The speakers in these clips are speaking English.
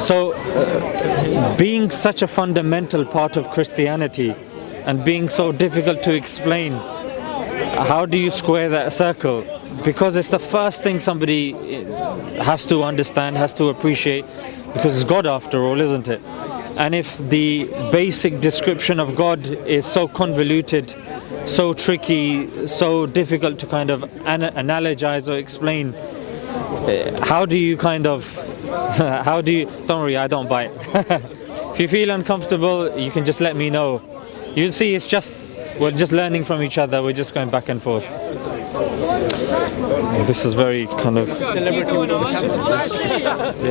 So, being such a fundamental part of Christianity and being so difficult to explain, how do you square that circle? Because it's the first thing somebody has to understand, has to appreciate, because it's God after all, isn't it? And if the basic description of God is so convoluted, so tricky, so difficult to kind of analogize or explain, how do you kind of, don't worry, I don't bite. If you feel uncomfortable, you can just let me know. You'll see we're just learning from each other, we're just going back and forth. This is very kind of... Yeah,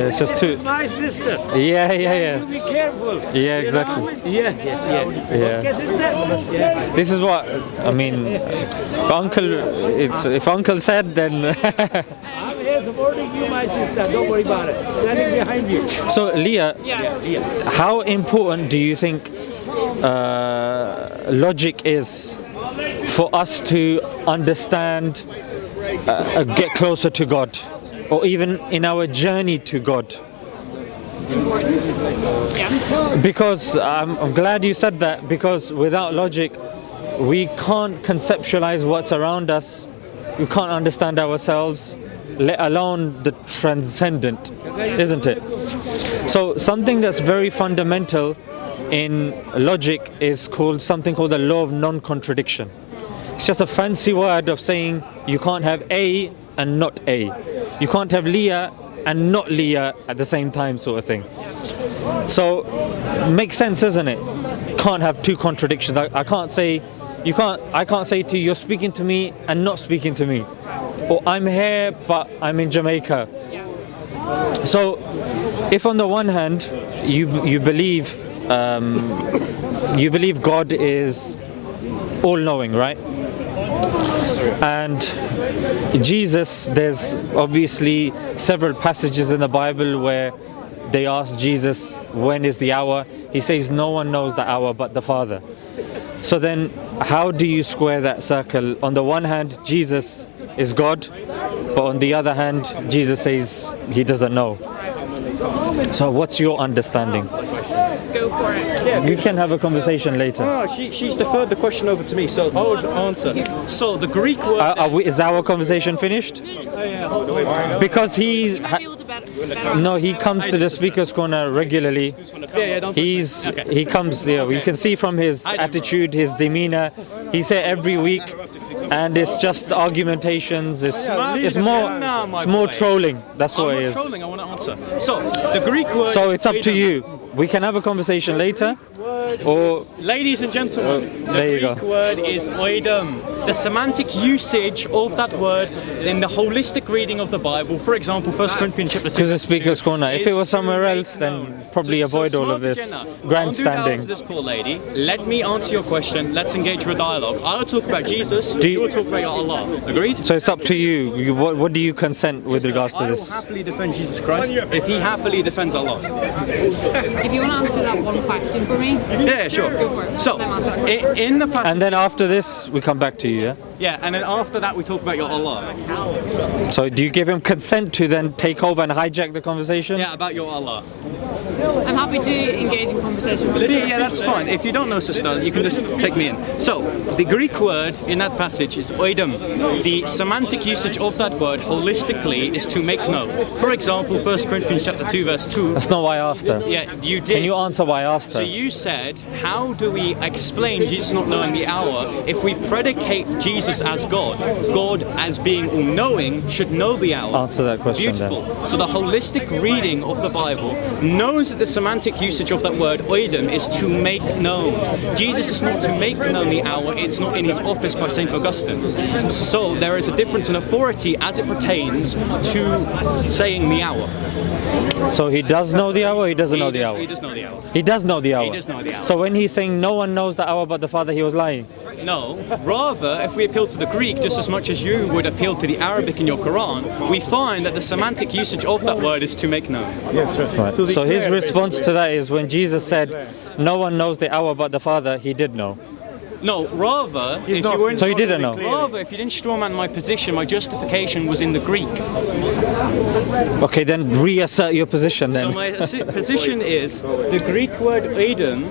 it's just too... My sister. Yeah. Be careful. Yeah, exactly. Yeah. Okay, sister? Yeah. This is what, I mean, if Uncle said, then... I'm here supporting you, my sister. Don't worry about it. Standing behind you. So, Leah, how important do you think logic is for us to understand, get closer to God, or even in our journey to God? Because I'm glad you said that, because without logic we can't conceptualize what's around us, we can't understand ourselves, let alone the transcendent, isn't it? So something that's very fundamental in logic is something called the law of non-contradiction. It's just a fancy word of saying you can't have A and not A. You can't have Leah and not Leah at the same time, sort of thing. So, makes sense, isn't it? Can't have two contradictions. I can't say to you, you're speaking to me and not speaking to me. Or I'm here but I'm in Jamaica. So, if on the one hand you believe God is all-knowing, right? And Jesus, there's obviously several passages in the Bible where they ask Jesus, when is the hour? He says, no one knows the hour but the Father. So then, how do you square that circle? On the one hand, Jesus is God, but on the other hand, Jesus says he doesn't know. So what's your understanding? Go for it. Yeah, we can have a conversation later. Oh, she's deferred the question over to me, so I would answer. So the Greek word... is our conversation finished? Because he comes to the Speaker's Corner regularly. He comes there. You can see from his attitude, his demeanor. He's here every week, and it's just argumentations. It's more trolling. That's what it is. Trolling. I want to answer. So the Greek word. So it's up to you. We can have a conversation later. Or ladies and gentlemen, the Greek go. word is oidum. The semantic usage of that word in the holistic reading of the Bible, for example, 1 Corinthians chapter 2. Because it's Speaker's Corner. If it was somewhere else, then probably avoid all of this grandstanding. To this poor lady, let me answer your question. Let's engage with dialogue. I'll talk about Jesus. You'll talk about Allah. Agreed? So it's up to you. What do you consent with regards to this? I will happily defend Jesus Christ if he happily defends Allah. If you want to answer that one question for me. Yeah, sure. So, in the passage... And then after this, we come back to you, yeah? Yeah, and then after that, we talk about your Allah. So do you give him consent to then take over and hijack the conversation? Yeah, about your Allah. I'm happy to engage in conversation with you. Yeah, that's fine. If you don't know, sister, you can just take me in. So, the Greek word in that passage is oidum. The semantic usage of that word holistically is to make known. For example, 1 Corinthians chapter 2, verse 2. That's not why I asked her. Yeah, you did. Can you answer why I asked her? So you said, how do we explain Jesus not knowing the hour if we predicate Jesus as God? God, as being all-knowing, should know the hour. Answer that question. Beautiful. Then. So the holistic reading of the Bible knows that the semantic usage of that word oidum is to make known. Jesus is not to make known the hour, it's not in his office by St. Augustine. So there is a difference in authority as it pertains to saying the hour. So he does know the hour, or he doesn't know the hour? He does know the hour. He does know the hour? He does know the hour. So when he's saying no one knows the hour but the Father, he was lying? No, rather, if we appeal to the Greek just as much as you would appeal to the Arabic in your Quran, we find that the semantic usage of that word is to make known. Yeah, sure. Right. So his response to that is when Jesus said, no one knows the hour but the Father, he did know. No, rather, if you weren't So you didn't know? Rather, if you didn't strawman my position, my justification was in the Greek. Okay, then reassert your position then. So my position is the Greek word Edom.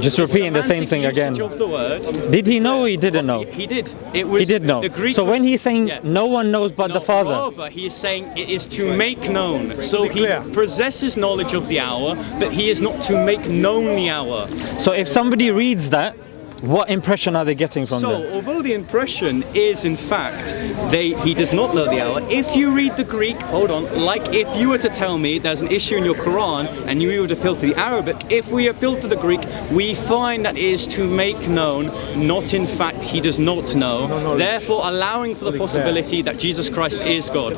Just repeating the same thing again. Of the word, Did he know or he didn't know? He did. It was, He did know. The Greek So when was- he's saying yeah. no one knows but the Father, Rather, he is saying it is to make known. So he possesses knowledge of the hour, but he is not to make known the hour. so if somebody reads that, what impression are they getting from So, that? although the impression is, in fact, he does not know the hour, if you read the Greek, hold on, like if you were to tell me there's an issue in your Quran and you would appeal to the Arabic, if we appeal to the Greek, we find that it is to make known, not in fact he does not know, therefore allowing for the possibility that Jesus Christ is God.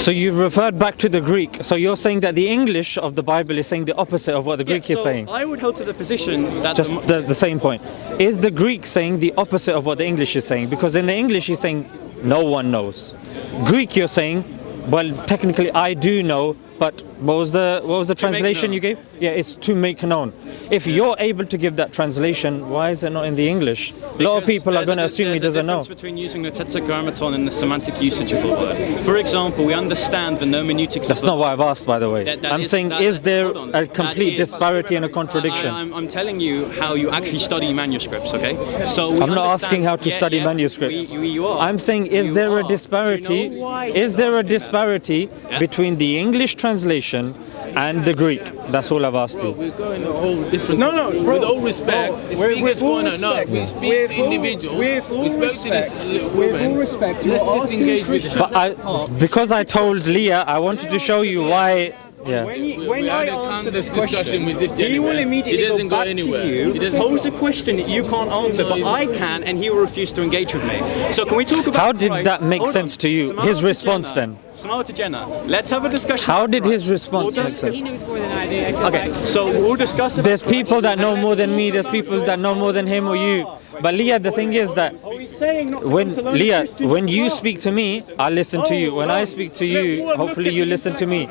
So you've referred back to the Greek. So you're saying that the English of the Bible is saying the opposite of what the Greek is so saying. I would hold to the position that Just the same point. Is the Greek saying the opposite of what the English is saying? Because in the English he's saying no one knows. Greek you're saying, well, technically I do know, but what was the translation known. you gave? Yeah, it's to make known. If you're able to give that translation, why is it not in the English? A lot of people are going to assume he doesn't know. There's a difference between using the tetragrammaton and the semantic usage of a word. For example, we understand the hermeneutics That's of not what I've asked, by the way. I'm saying, is there a complete disparity and a contradiction? I'm telling you how you actually study manuscripts, okay? So I'm not asking how to study manuscripts. You are. I'm saying, is there a disparity? Do you know why Is there a disparity between the English translation and the Greek? That's all I've asked you. We're going a whole different. No, no, bro. With all respect, speaking is going on. No, we speak to individuals. We spoke to this little woman. Let's just engage with her. But because I told Leah, I wanted to show you why. Yeah. When I answer this question, with this he will gentleman. immediately He doesn't go go back anywhere. to you, He doesn't- pose a question that you can't answer, but I can, and he will refuse to engage with me. So can we talk about How did Christ? that make Hold on. sense to you? Smile His to response Jenna. then? Smile to Jenna. Let's have a discussion. How about did his Christ. response make sense? He knows more than I do. I feel Okay, like. so we'll discuss about There's people Christ. that know more than me. There's people that know more than him or you. But Leah, the thing is that Are we saying not to when come to learn Leah, Christians when as you well? speak to me, I listen to you. When I speak to you, hopefully you listen to me.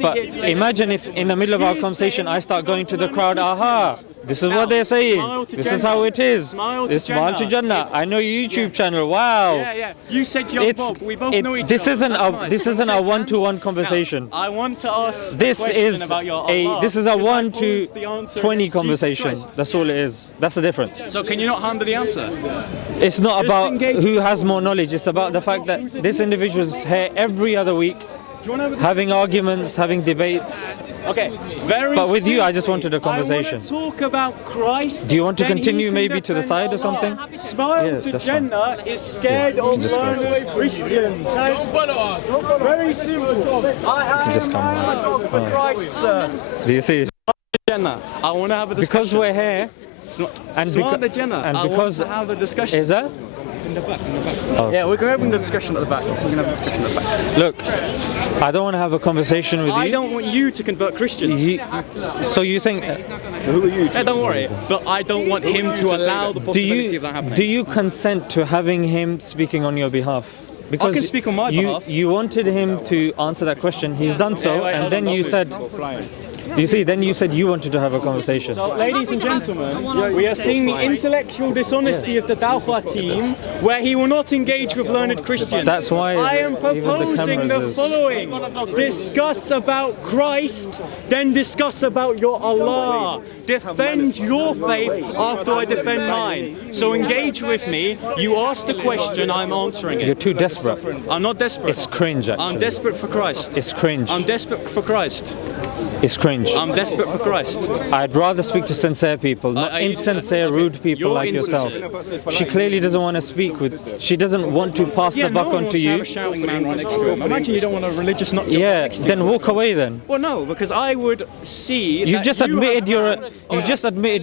But imagine if in the middle of our conversation I start going to the crowd, aha, this is what they're saying. This is how it is. It's Smile to Jannah. I know your YouTube channel. Wow. Yeah, yeah. You said young It's, Bob. We both know each this other. isn't That's a fine. this So isn't shake a hands. one-to-one conversation. Now, I want to ask This a question is about your Allah, this is a because I 1 to posed the answer 20 against Jesus conversation. Christ. That's all it is. That's the difference. So can you not handle the answer? It's not about engage. who has more knowledge. It's about the fact that this individual's here every other week, having arguments, having debates. Okay, very But with you, I simply, just wanted a conversation. I want to talk about Christ. Do you want to then he continue can maybe to the defend side or Allah. something? Smile Yeah, to that's fine. Jannah is scared of just go for learned Christians. Don't follow us. Very simple. I am just come on. a dog for Christ, sir. Do you see? Jannah, I want to have a discussion. Because we're here, and Smile to beca- Jannah, and I because want to have a discussion. is that? Yeah, we're having the discussion at the back. We're going to have a discussion at the back. Look, I don't want to have a conversation with I you. don't want you to convert Christians. So you think? Who are you? Yeah, don't worry. But I don't want him to allow the Do possibility of that happening. you consent to having him speaking on your behalf? Because can speak on my behalf. You wanted him to answer that question. He's done so, wait, and hold then on, you don't said. You see, then you said you wanted to have a conversation. So, ladies and gentlemen, we are seeing the intellectual dishonesty of the Dawah team, where he will not engage with learned Christians. That's why I am even the proposing the cameras is- following: discuss about Christ, then discuss about your Allah. Defend your faith after I defend mine. So engage with me. You ask the question, I'm answering it. You're too desperate. I'm not desperate. It's cringe, actually. I'm desperate for Christ. It's cringe. I'm desperate for Christ. It's cringe. I'm desperate for Christ. I'd rather speak to sincere people, not insincere, rude people You're like yourself. insincere. She clearly doesn't want to speak with. She doesn't want to pass the buck on to Have you. a shouting man right next to him. Imagine you don't want a religious nut job Yeah, next to you. then walk away then. Well, no, because I would see. You that just admitted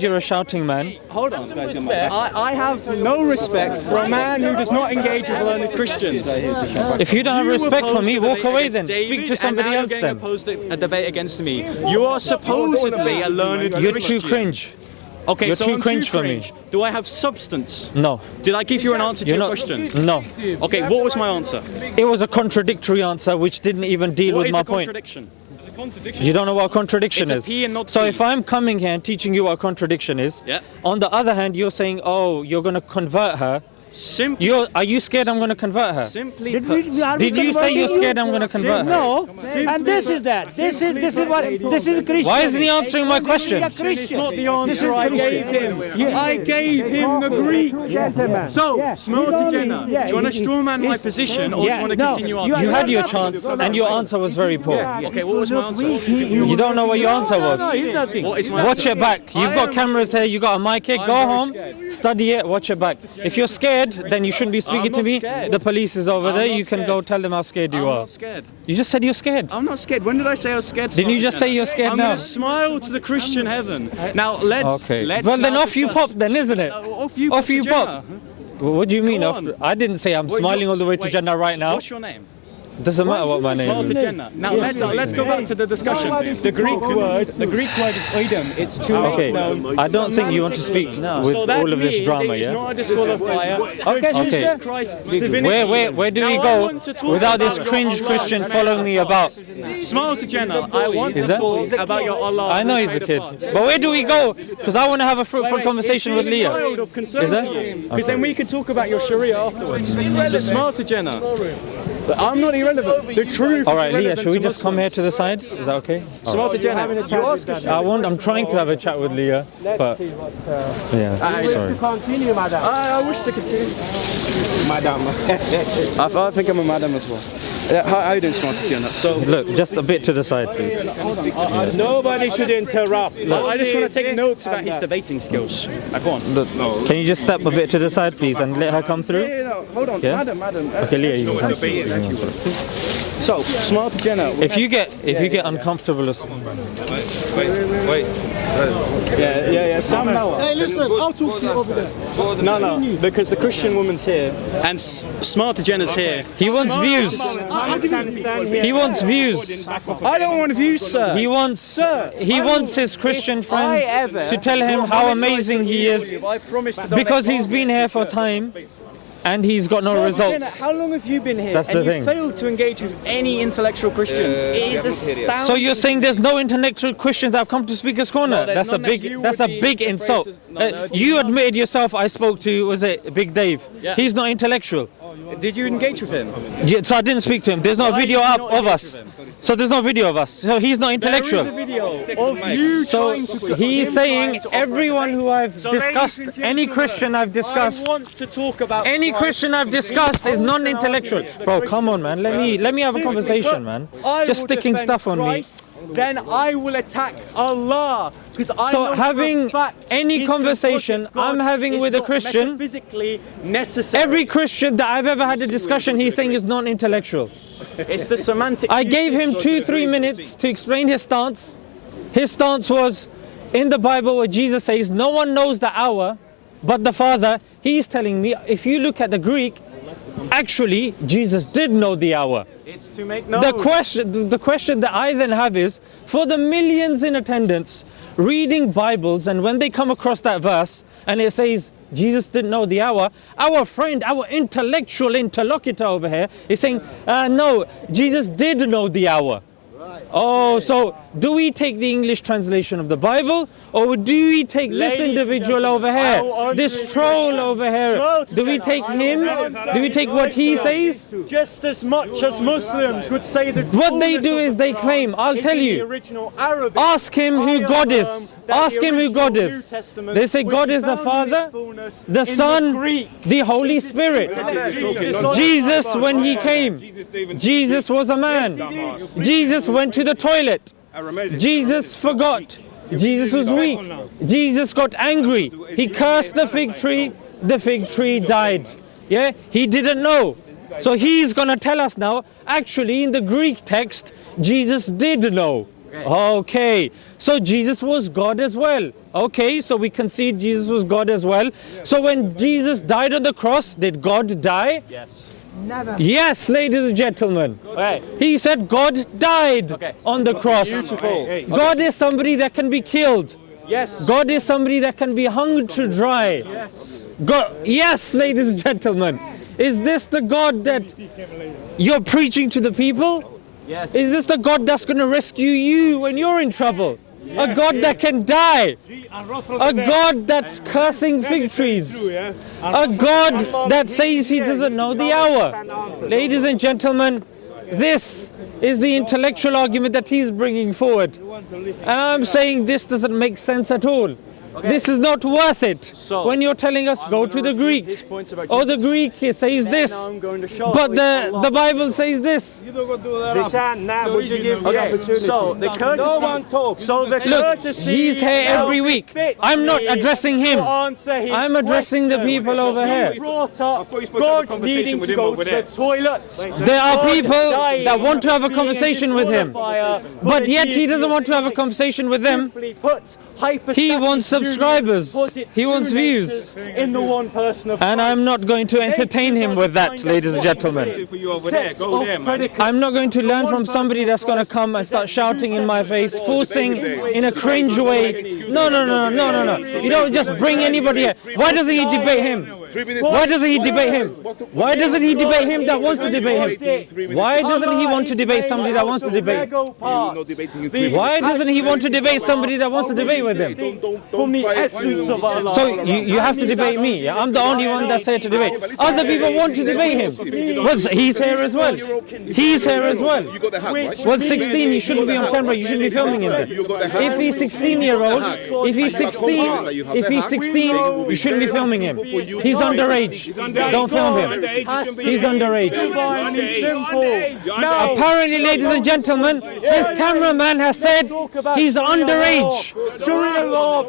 you're a shouting man. Hold on. I have no respect for a man who does not engage with learned Christians. If you don't have You respect for opposed me, a walk debate away against then. David, Speak to and somebody now you're else getting then. opposed a debate against me. You are supposedly a learned You're Christian. too cringe. Okay, You're so too I'm cringe for me. cringe. Do I have substance? No. Did I give you an answer to You're your not. question? No. Okay, what was my answer? It was a contradictory answer which didn't even deal What with is my a point. contradiction? You don't know what a contradiction It's a is. P and not So T. if I'm coming here and teaching you what a contradiction is, Yeah. on the other hand, you're saying, oh, you're going to convert her. Simply, Are you scared I'm going to convert her? simply Did put, Did you say you're scared I'm going to convert her? No, and this is that. This is Christian. Why isn't he answering my question? It's not the answer I gave him. I gave him the Greek. So, SMILE2JANNAH, do you want to strawman my position or do you want to continue answering? You had your chance and your answer was very poor. Okay, what was my answer? You don't know what your answer was. he's nothing. What is my Watch answer? it back. You've got cameras here, you got a mic here. Go home, study it, watch it back. If you're scared, then you shouldn't be speaking to not me. scared. The police is over I'm there. not You can scared. go tell them how scared you I'm are. not scared. You just said you're scared. I'm not scared. When did I say I was scared? Didn't you just say you're scared I'm now? going to smile to the Christian heaven. Now let's. Okay. Let's Well, then now off you discuss- pop then, isn't it? Off you Off you pop. Jannah. What do you mean? Go on. I didn't say I'm smiling all the way to Wait, Jannah right now. What's your name? Doesn't matter what my name is. SMILE2JANNAH. Now let's go back to the discussion. The Greek word is idem. It's to Okay, make known. I don't think you want to speak with So that all of this means drama, it's yeah? not a disqualifier. Okay. Jesus Christ's divinity. Where do we Now, I go want to talk without this about cringe your Christian Allah. following me about? SMILE2JANNAH, I want Is to that? talk about your Allah. I know he's a kid. But where do we go? Because I want to have a fruitful conversation with Leah. Of concern Is that? to you. Because then we can talk about your Sharia afterwards. So SMILE2JANNAH. But I'm not irrelevant. The truth. All right, is Leah, relevant should we to just come here to the side? Is that okay? SMILE2JANNAH. You ask us. I'm trying to have a chat with Leah, but yeah, sorry. Continue, madam. I wish to continue. Madam. I think I'm a madam as well. How are you doing, SMILE2JANNAH? So, Look, just a bit to the side, please. Nobody should interrupt. I just want to take notes about his debating skills. Go on. Look, can you just step a bit to the side, please, and let her come through? No, hold on. Yeah? Madam. Okay, Leah, you can come through. So, SMILE2JANNAH. If you get uncomfortable, Wait. Yeah, Sam Noah. Hey, listen, I'll talk to you over there. No, because the Christian woman's here and SMILE2JANNAH's here. he wants views. He wants views. I don't want views, sir. He wants his Christian friends to tell him how amazing he is I promise to because he's been here for time and he's got no results. How long have you been here? That's the and thing. you failed to engage with any intellectual Christians. It is astounding. So you're saying there's no intellectual Christians that have come to Speaker's Corner? there's That's a none that you would big be insult. afraid to- no, You admitted yourself. I spoke to Big Dave. Yeah. He's not intellectual. Did you engage with him? Yeah, so I didn't speak to him. There's no Why video did you up not of engage us. with him? So there's no video of us. So he's not intellectual. There is a video of you So trying to. he's saying everyone who I've So ladies discussed, and any gentlemen, Christian I've discussed, I want to talk about any Christ. Christian I've discussed is non-intellectual. Bro, come on, man. Let me have a conversation, man. I Just will sticking defend stuff on me. Christ, then I will attack Allah. Because I So know for having a fact any his conversation God I'm having is with a not Christian, metaphysically necessary. every Christian that I've ever had a discussion, he's saying is non-intellectual. It's the semantic. I gave him 2-3 minutes to explain his stance. His stance was in the Bible where Jesus says, no one knows the hour but the Father. He's telling me, if you look at the Greek, actually, Jesus did know the hour. It's to make known. The question that I then have is, for the millions in attendance reading Bibles, and when they come across that verse and it says Jesus didn't know the hour, our friend, our intellectual interlocutor over here is saying, no, Jesus did know the hour. Oh, so do we take the English translation of the Bible, or do we take this Ladies and individual gentlemen, over I will here, answer this your troll question. over here? Do we take him? Do we take what he says? Just as much as Muslims would say that. What they do is they claim, I'll tell The you, original Arabic. ask him who God is. Ask him who God is. They say which God is the found Father, its fullness the in Son, Greek. the Holy Spirit. Jesus, when he came, Jesus was a man. Jesus went to the toilet. Jesus forgot. Jesus was weak. Jesus got angry. He cursed the fig tree. The fig tree died. Yeah, he didn't know. So he's going to tell us now, actually in the Greek text, Jesus did know. Okay, so Jesus was God as well. Okay, so we concede Jesus was God as well. So when Jesus died on the cross, did God die? Yes. Yes, ladies and gentlemen. Okay. He said God died on the cross. Beautiful. God is somebody that can be killed. Yes. God is somebody that can be hung to dry. God, yes, ladies and gentlemen. Is this the God that you're preaching to the people? Yes. Is this the God that's going to rescue you when you're in trouble? A God that can die. A God that's cursing fig trees. A God that says he doesn't know the hour. Ladies and gentlemen, this is the intellectual argument that he's bringing forward. And I'm saying this doesn't make sense at all. This is not worth it. When you're telling us go to the Greek, or the Greek says this, but the Bible says this. Zishan, now would you give the opportunity? So the courtesy, No one talks. so the Look, courtesy he's here every week. I'm not addressing him. I'm addressing the people over here. brought up God needing to go to the toilet. There are people that want to have a conversation with him, but yet he doesn't want to have a conversation with them. He wants subscribers. He wants views. In the one person of And I'm not going to entertain him with that, ladies and gentlemen. I'm not going to learn from somebody that's going to come and start shouting in my face, forcing in a cringe way. No. You don't just bring anybody here. Why doesn't he debate him? Why doesn't he debate him? Why doesn't he debate him that wants to debate him? Why doesn't he want to debate somebody that wants to debate? Why doesn't he want to debate somebody that wants to debate with him? So you have to debate me. Yeah? I'm the only one that's here to debate. Other people want to debate him. Well, he's here as well. He's here as well. Well, 16, he shouldn't be on camera. You shouldn't be filming him then. If he's 16-year-old, if he's 16, you shouldn't be filming him. He's underage. Don't film him. He's underage. Apparently, ladies and gentlemen, this cameraman has said he's underage.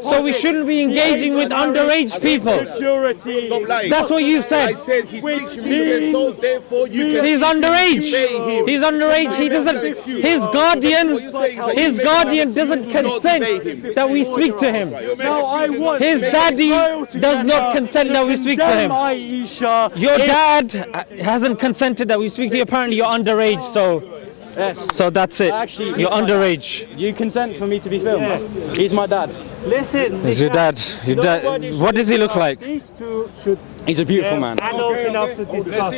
So we shouldn't be engaging with underage people. That's what you said. He's underage. He's underage. He doesn't. His guardian doesn't consent that we speak to him. His daddy does not consent that we speak to him. Your dad hasn't consented that we speak to you. Apparently, you're underage. So that's it. You're underage. You consent for me to be filmed? Yes. He's my dad. Listen, Is your dad? Your dad. What does he look like? These two should He's a beautiful man. adult enough to discuss.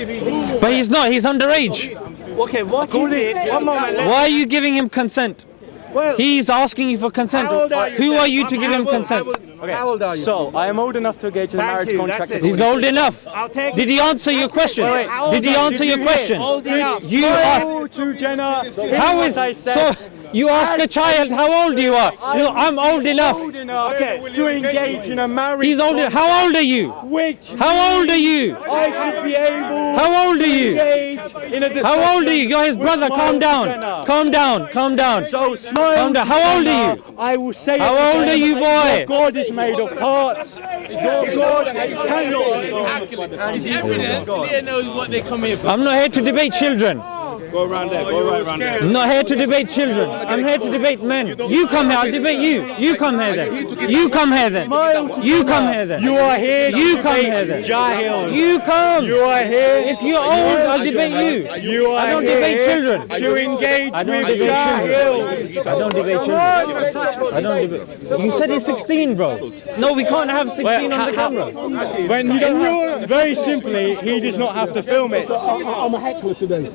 But he's not. He's underage. Okay, what is it? One moment. Why are you giving him consent? Well, He's asking you for consent. how old are you, Who sir? are you to give him consent? How old are you? So, I am old enough to engage in a Thank marriage you, contract. that's it. He's old enough. I'll take Did he answer your question? How old Did he are you? answer your question? Old enough. You asked. to Jenna. How is so? You ask a child how old you are. You know, I'm old enough. To engage in a marriage. He's old. How old are you? Which How old are you? I should be able How old are you? engage in a discussion. How old are you? You're his brother. Calm down. Calm down. Calm down. So smile. Calm down. How old are you? I will say. How it old again. are you, boy? God is made of parts. It's evidence. Leah knows what they come here for. I'm not here to debate children. Go around there. Go right around there. I'm not here to debate children. I'm here to debate men. You come here, I'll debate you. You come here then. You come here then. You come here then. You are here. You come here then. Jahil. You come. You are here. If you're old, I'll debate you. You are I don't debate here children. to engage I don't with debate Jahil. children. I don't debate children. I don't debate. You said he's 16, bro. No, we can't have 16 on the camera. When you're very simply, he does not have to film it. I'm a heckler today.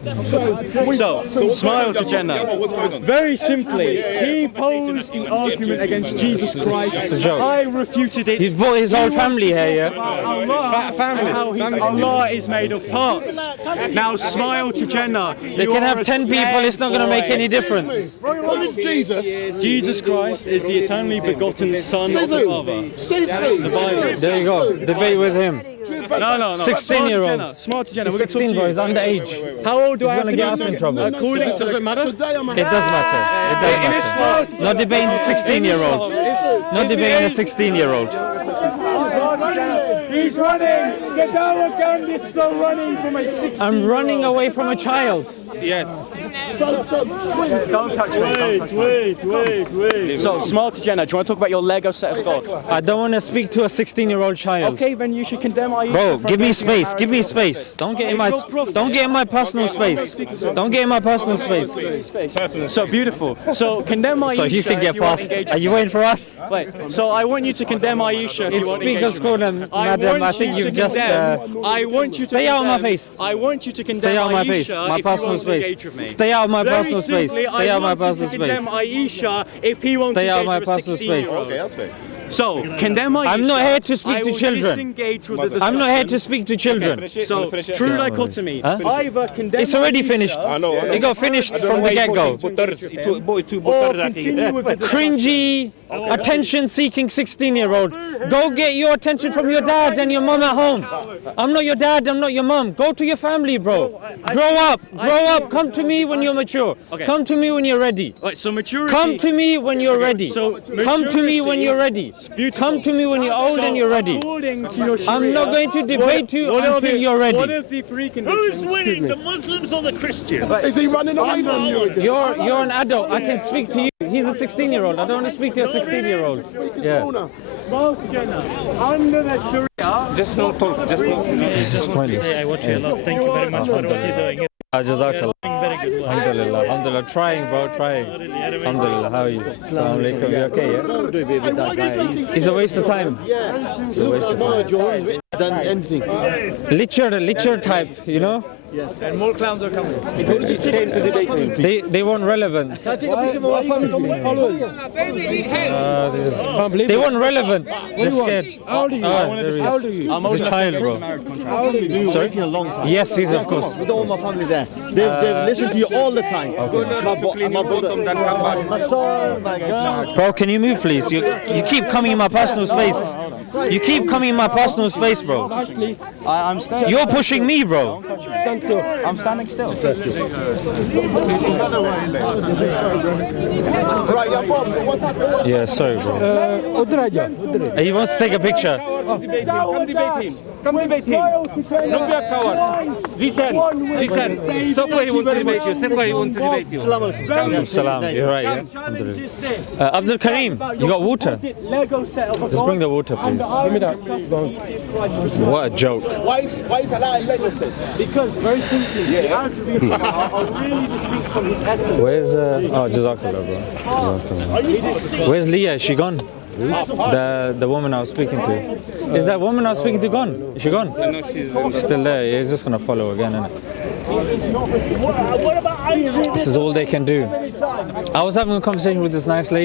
So, smile to Jannah. What's going on? Very simply, he posed the argument against Jesus Christ. It's a joke. I refuted it. He's brought his whole family here, yeah? Allah is made of parts. Now smile to Jannah. They can have 10 people, it's not going to make any difference. What is Jesus? Jesus Christ is the eternally begotten Son of the Father. Says who? The Bible. There you go. Debate with him. No. 16-year-old. Smile to Jannah. He's We're going to 16, talk bro. to He's you. underage. How old do I have He's to going to be? get us in trouble. Does it matter? Today I'm a It does matter. It does matter. Not debating the 16-year-old. Not debating the 16-year-old. He's running. Get down again. This is so running from a 16. I'm running away from a child. Yes. Don't touch Wait. So, smile to Jannah. Do you want to talk about your Lego set of God? I don't want to speak to a 16-year-old child. Okay, then you should condemn our Bro, give me space. Give me space. Don't get in my personal space. Don't get in my personal space. So beautiful. So condemn Aisha. So you can get past. Are you waiting for us? Wait. So I want you to condemn Aisha. It's speaker's corner, madam. I think you've just. I want you to stay out of my face. I want you to condemn Stay out of my Aisha face. My if personal you are space. space. engage with me. Stay out of my Very personal space. simply, Stay out of my I want personal to condemn space. Aisha if he won't Stay out of engage my with a personal space. 16-year-old. Okay, that's fair. So, condemn Aisha. I'm not here to speak I to will children. disengage with the discussion. I'm not here to speak to children. So, true dichotomy. Huh? Either condemn It's already Aisha finished. It got finished from the get-go. or continue with the discussion. Cringy, attention-seeking 16-year-old. Go get your attention from your dad and your mum at home. I'm not your dad, I'm not your mum. Go to your family, bro. Grow up. Come to me when you're mature. Okay. Come to me when you're ready. Right, so maturity. Come to me when you're ready. So Come to me when you're ready. Come to me when you're old and you're ready. According to your I'm not going to debate you until you're What ready. are the preconditions? Who's winning, the Muslims or the Christians? Is he running away from you again? You're an adult. I can speak to you. He's a 16-year-old. I don't want to speak to a 16-year-old. Yeah. Under the Sharia. Just no talk. Just no. Just pointless. I watch you a lot. Thank you very much for what you're doing. Jazakallah. Very good. Alhamdulillah. Alhamdulillah. Trying, bro. Trying. Alhamdulillah. How are you? Assalamu alaikum. You okay? Yeah? It's a waste of time. It's a waste of time. Done anything. Literate type, you know? And more clowns are coming. They want relevance. Take a picture of our family followers. They want relevance. They're scared. How old are you? How old are you? He's a child, bro. How old are you? Sorry? Waiting a long time. Yes, he's of course. With all my family there. They've listened to you all the time. My brother, my son, my God. Bro, can you move, please? You keep coming in my personal space. You keep coming in my personal space, bro. I'm standing. You're pushing me, bro. I'm standing still. Right, yeah, Bob, so what's happening? Yeah, sorry, bro. He wants to take a picture. Come debate him. Come debate him. Don't be a coward. Listen. Stop where he wants to debate you. Stop where he wants to debate you. Salam. You're right, yeah? Alhamdulillah. Abdul Karim, you got water? Just bring the water, please. Give me that. What a joke. Why is Allah in Lagos? Because very simply, the attributes are really distinct from his essence. Where's oh, Jazakallah, bro. Jazakallah. Where's Leah? Is she gone? The woman I was speaking to. Is that woman I was speaking to gone? Is she gone? No, she's Still there. Yeah, he's just gonna follow again, innit? This is all they can do. I was having a conversation with this nice lady.